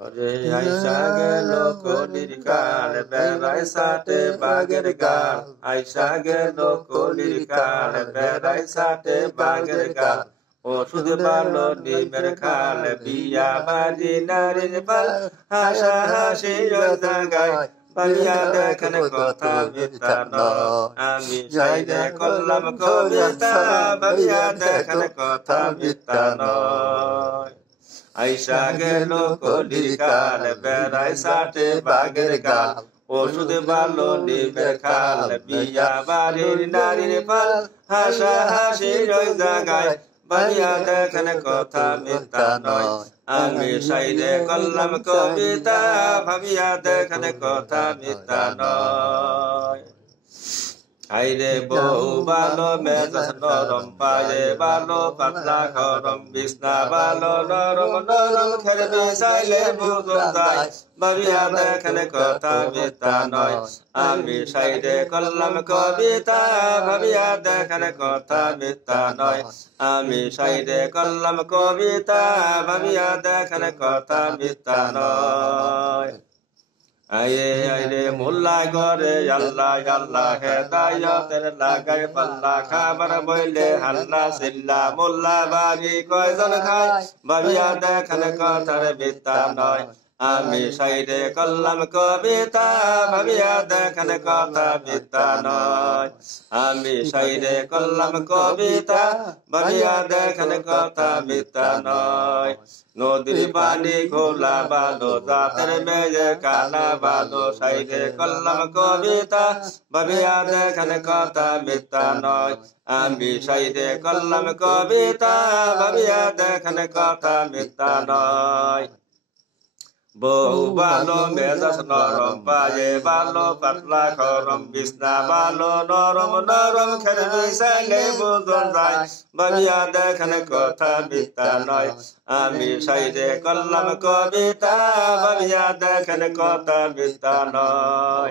ওরে আইসা গেল কলির কাল বেড়ায় সাথে বাগের গাল আইসা গেল কলির কাল বেড়ায় সাথে বাগের গাল ওষুধ ভালো নিমের খাল বিয়া বাড়ি নারীর পাল হাসা হাসি জায়গায় পালিয়া দেখেন কথা মিথ্যা নয় আমি সাইডে করলাম কবিতা ভাবিয়া দেখেন কথা মিথ্যা নয় আইসা গেল কলির কাল বেড়ায় সাথে বাগের গাল ওষুধ ভালো নিমের খাল বিয়া বাড়ির নারীর পাল হাসা হাসি জায়গায় বালিয়া দেখেন কথা মিথ্যা নয় আমি সাইডে করলাম কবিতা ভাবিয়া দেখেন কথা মিথ্যা নয় আইরে বউ ভালো মেজাজ নরম পায়ে ভালো পাতলা গরম বিছনা ভালো নরম নরম খেলে বিছাইলে বুঝন যায় ভাবিয়া দেখেন কথা মিথ্যা নয় আমি সাইডে করলাম কবিতা ভাবিয়া দেখেন কথা মিথ্যা নয় আমি সাইডে করলাম কবিতা ভাবিয়া দেখেন কথা মিথ্যা নয় আয়ে আইরে মোল্লা ঘরে আল্লাহ আল্লাহ হেদায়তের লাগাই পাল্লা খাবার বইলে হাল্লা সিল্লা মোল্লা বাড়ি কয়জন খায় ভাবিয়া দেখেন কথার মিথ্যা নয় আমি সাইডে করলাম কবিতা ভাবিয়া দেখেন কথা মিথ্যা নয় আমি সাইডে করলাম কবিতা ভাবিয়া দেখেন কথা মিথ্যা নয় নদীর পানি খোলা ভালো জাতের মেয়ে কানা ভালো সাইডে করলাম কবিতা ভাবিয়া দেখেন কথা মিথ্যা নয় আমি সাইডে করলাম কবিতা ভাবিয়া দেখেন কথা মিথ্যা নয় বউ ভালো মেজাজ নরম পায়ে ভালো পাতলা গরম বিছনা ভালো নরম নরম খেলে বিছাইলে বুঝন যায় ভাবিয়া দেখেন কথা মিথ্যা নয় আমি সাইডে করলাম কবিতা ভাবিয়া দেখেন কথা মিথ্যা নয়।